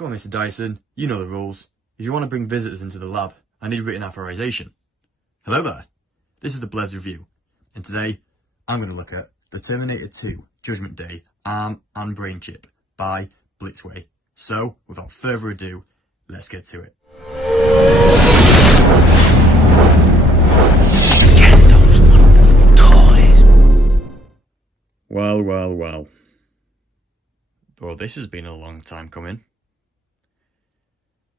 Come on, Mr. Dyson, you know the rules. If you want to bring visitors into the lab, I need written authorization. Hello there, this is the Blez Review, and today I'm going to look at the Terminator 2 Judgment Day Arm and Brain Chip by Blitzway. So, without further ado, let's get to it. Get those wonderful toys. Well. Well, this has been a long time coming.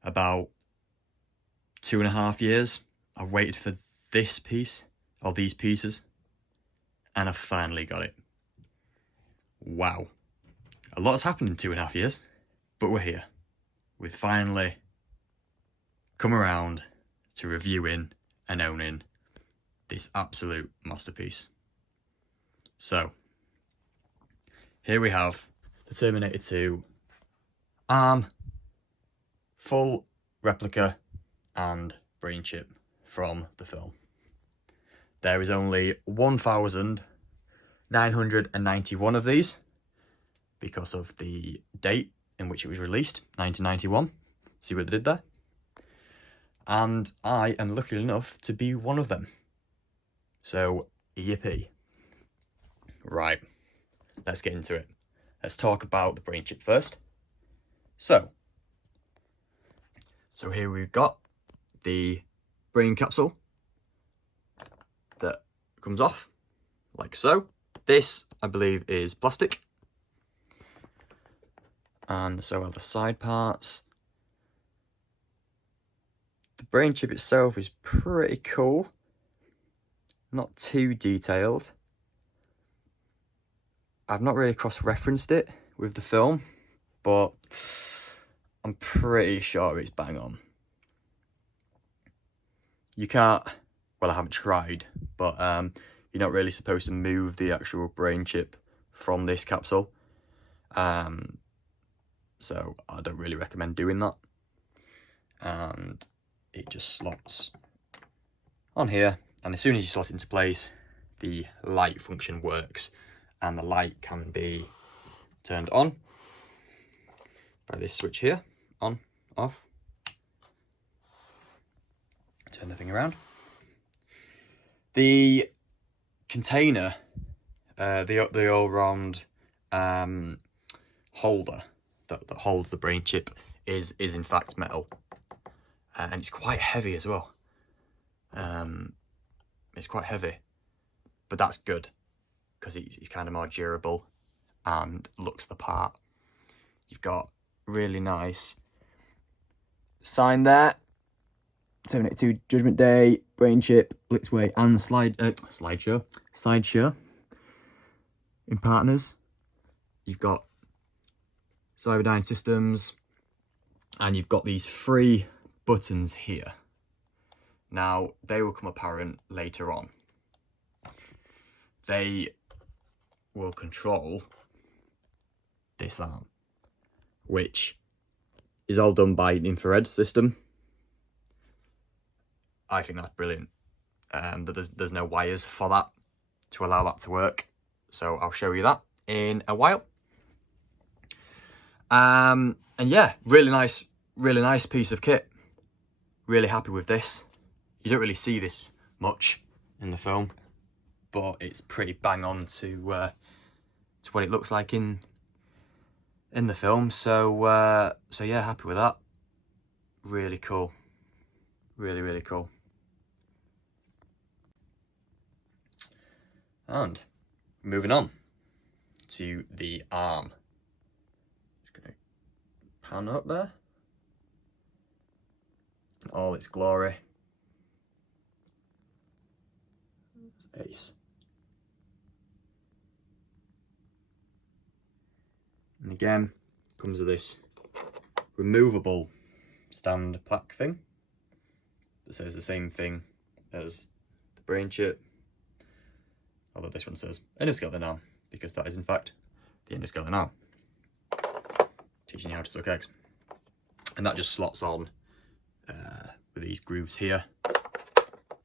About 2.5 years. I've waited for this piece, or these pieces, and I finally got it. Wow. A lot has happened in 2.5 years, but we're here. We've finally come around to reviewing and owning this absolute masterpiece. So, here we have the Terminator 2 arm, full replica and brain chip from the film. There is only 1,991 of these because of the date in which it was released, 1991. See what they did there? And I am lucky enough to be one of them. So, yippee. Right, let's get into it. Let's talk about the brain chip first. So here we've got the brain capsule that comes off like so. This, I believe, is plastic. And so are the side parts. The brain chip itself is pretty cool. Not too detailed. I've not really cross-referenced it with the film, but I'm pretty sure it's bang on. You can't, well, I haven't tried, but you're not really supposed to move the actual brain chip from this capsule. So I don't really recommend doing that. And it just slots on here, and as soon as you slot it into place, the light function works, and the light can be turned on by this switch here. On, off. Turn the thing around. The container, the all-round holder that holds the brain chip is in fact metal, and it's quite heavy as well. It's quite heavy, but that's good because it's kind of more durable and looks the part. You've got really nice sign there, Terminator 2 Judgment Day, brain chip, Blitzway, and Sideshow in partners. You've got Cyberdyne Systems, and you've got these 3 buttons here. Now, they will come apparent later on. They will control this arm, which is all done by an infrared system. I think that's brilliant. But there's no wires for that to allow that to work. So I'll show you that in a while. And yeah, really nice piece of kit. Really happy with this. You don't really see this much in the film, but it's pretty bang on to what it looks like in the film. So yeah, happy with that. Really cool. Really cool. And moving on to the arm. Just gonna pan up there in all its glory. It's ace. And again, comes with this removable stand plaque thing that says the same thing as the brain chip, although this one says endoskeleton arm, because that is in fact the endoskeleton arm. Teaching you how to suck eggs. And that just slots on with these grooves here.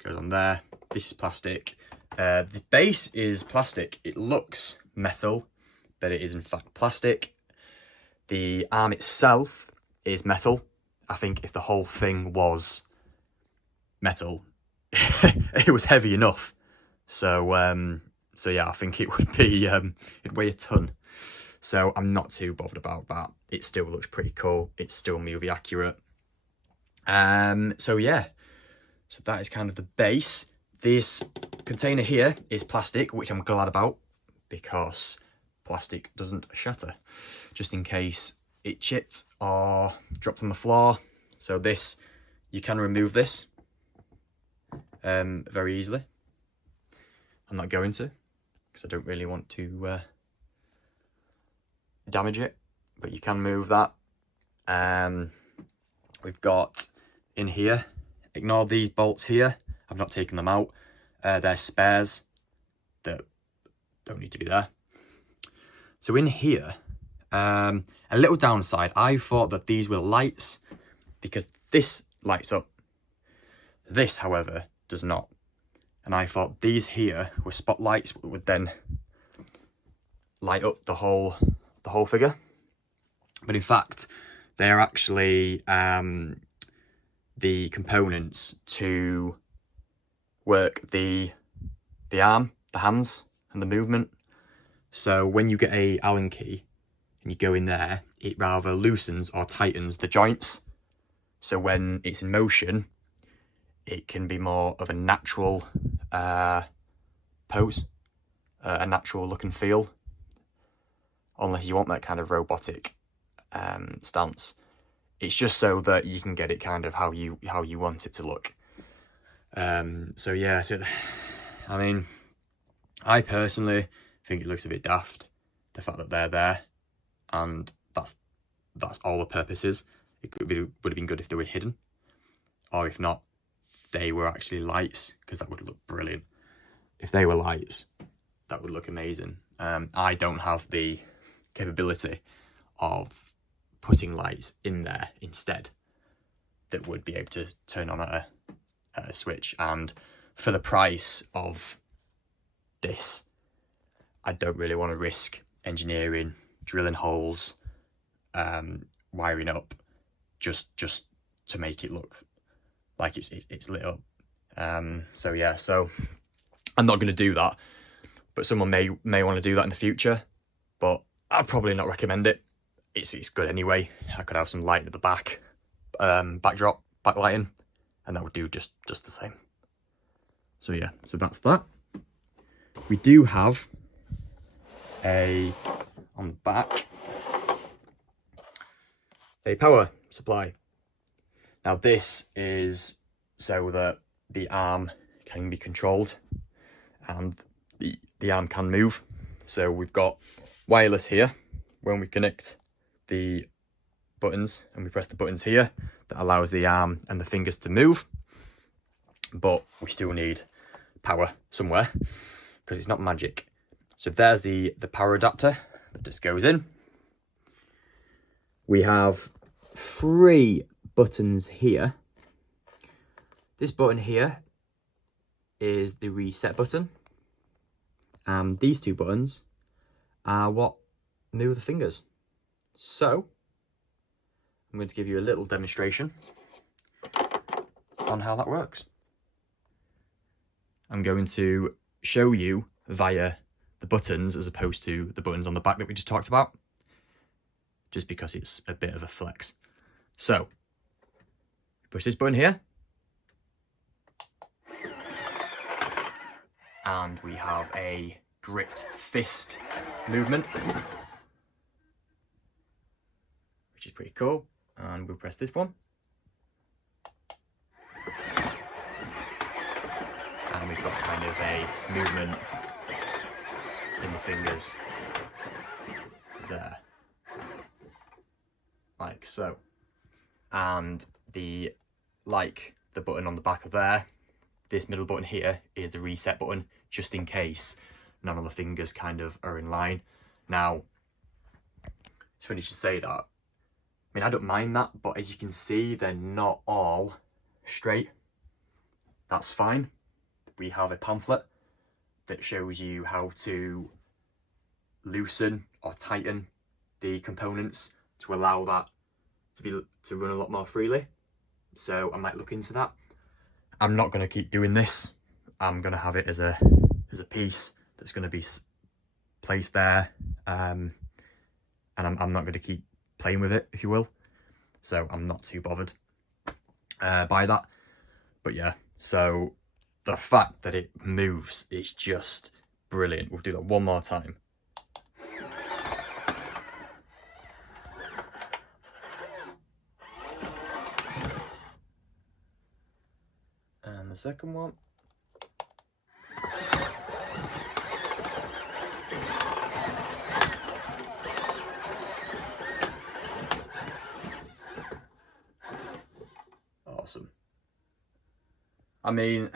Goes on there. This is plastic. The base is plastic. It looks metal, but it is in fact plastic. The arm itself is metal. I think if the whole thing was metal, it was heavy enough. So so yeah, I think it would be it'd weigh a ton. So I'm not too bothered about that. It still looks pretty cool. It's still movie accurate. So yeah, so that is kind of the base. This container here is plastic, which I'm glad about, because plastic doesn't shatter, just in case it chipped or dropped on the floor. So this, you can remove this very easily. I'm not going to, because I don't really want to damage it, but you can move that. We've got in here, ignore these bolts here, I've not taken them out. They're spares that don't need to be there. So in here, a little downside, I thought that these were lights because this lights up. This, however, does not. And I thought these here were spotlights that would then light up the whole figure. But in fact, they're actually the components to work the arm, the hands, and the movement. So when you get a Allen key and you go in there, it rather loosens or tightens the joints. So when it's in motion, it can be more of a natural pose, a natural look and feel, unless you want that kind of robotic stance. It's just so that you can get it kind of how you want it to look. So yeah, so I mean, I personally think it looks a bit daft, the fact that they're there, and that's all the purpose is. It would have been good if they were hidden, or if not, they were actually lights, because that would look brilliant. If they were lights, that would look amazing. I don't have the capability of putting lights in there instead that would be able to turn on at a switch, and for the price of this, I don't really want to risk engineering, drilling holes, wiring up, just to make it look like it's lit up. So yeah, so I'm not going to do that, but someone may want to do that in the future, but I'd probably not recommend it. It's good anyway. I could have some light at the back, backdrop, backlighting, and that would do just the same. So yeah, so that's that. We do have on the back, a power supply. Now this is so that the arm can be controlled and the arm can move. So we've got wireless here. When we connect the buttons and we press the buttons here, that allows the arm and the fingers to move, but we still need power somewhere because it's not magic. So there's the power adapter that just goes in. We have 3 buttons here. This button here is the reset button, and these 2 buttons are what move the fingers. So I'm going to give you a little demonstration on how that works. I'm going to show you via the buttons as opposed to the buttons on the back that we just talked about, just because it's a bit of a flex. So push this button here, and we have a gripped fist movement, which is pretty cool. And we'll press this one, and we've got kind of a movement in the fingers there, like so. And the button on the back of there, this middle button here is the reset button, just in case none of the fingers kind of are in line. Now, it's funny you should say that. I mean, I don't mind that, but as you can see, they're not all straight. That's fine. We have a pamphlet that shows you how to loosen or tighten the components to allow that to run a lot more freely. So I might look into that. I'm not going to keep doing this. I'm going to have it as a piece that's going to be placed there, and I'm not going to keep playing with it, if you will. So I'm not too bothered by that. But yeah, so the fact that it moves is just brilliant. We'll do that one more time. And the second one. Awesome. I mean,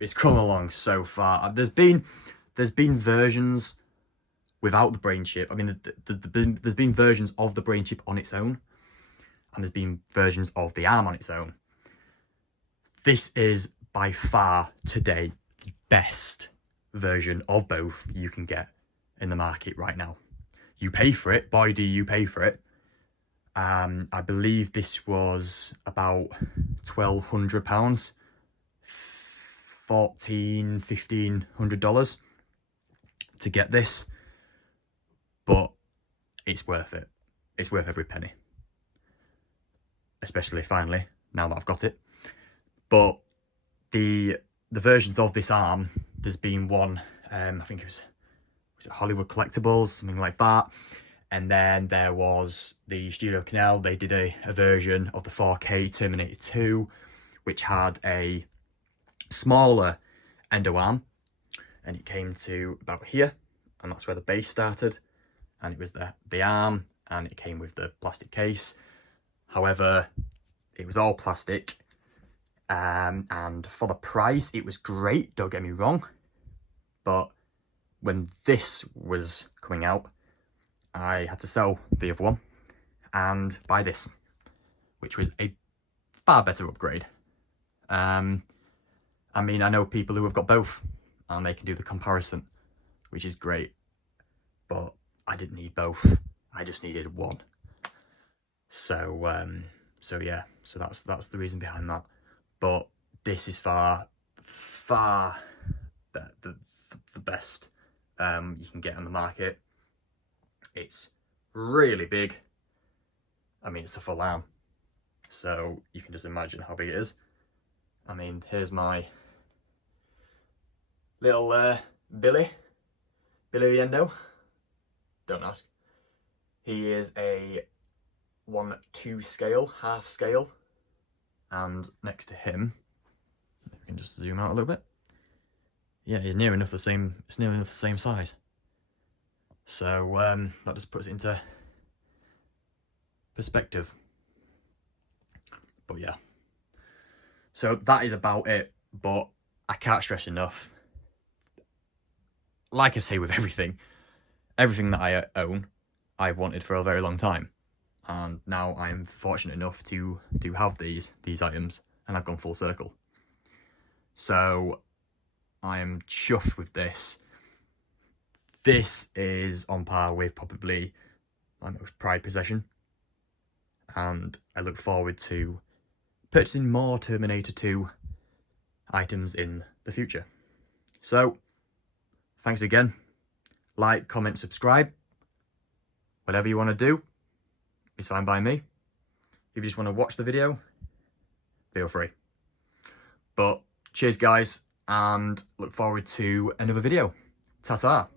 it's come along so far. There's been versions without the brain chip. I mean, there's been versions of the brain chip on its own, and there's been versions of the arm on its own. This is by far today the best version of both you can get in the market right now. You pay for it, boy do you pay for it. I believe this was about £1,200, $1,500 to get this, but it's worth it. It's worth every penny, especially finally now that I've got it. But the versions of this arm, there's been one, I think it was it Hollywood Collectibles, something like that. And then there was the Studio Canal. They did a version of the 4K Terminator 2, which had a smaller endo arm, and it came to about here, and that's where the base started, and it was the arm, and it came with the plastic case. However, it was all plastic, and for the price, it was great, don't get me wrong, but when this was coming out, I had to sell the other one and buy this, which was a far better upgrade. I mean, I know people who have got both and they can do the comparison, which is great, but I didn't need both. I just needed one. So yeah, so that's the reason behind that. But this is far the best you can get on the market. It's really big. I mean, it's a full arm, so you can just imagine how big it is. I mean, here's my little Billy Endo. Don't ask. He is a 1/2 scale, half scale, and next to him, if we can just zoom out a little bit. Yeah, he's near enough the same. It's nearly enough the same size. So that just puts it into perspective. But yeah, so that is about it. But I can't stress enough, like I say with everything that I own, I've wanted for a very long time, and now I'm fortunate enough to have these items, and I've gone full circle. So I am chuffed with this. This is on par with probably my most prized possession, and I look forward to purchasing more Terminator 2 items in the future. So, thanks again. Like, comment, subscribe. Whatever you want to do is fine by me. If you just want to watch the video, feel free. But cheers guys, and look forward to another video. Ta-ta.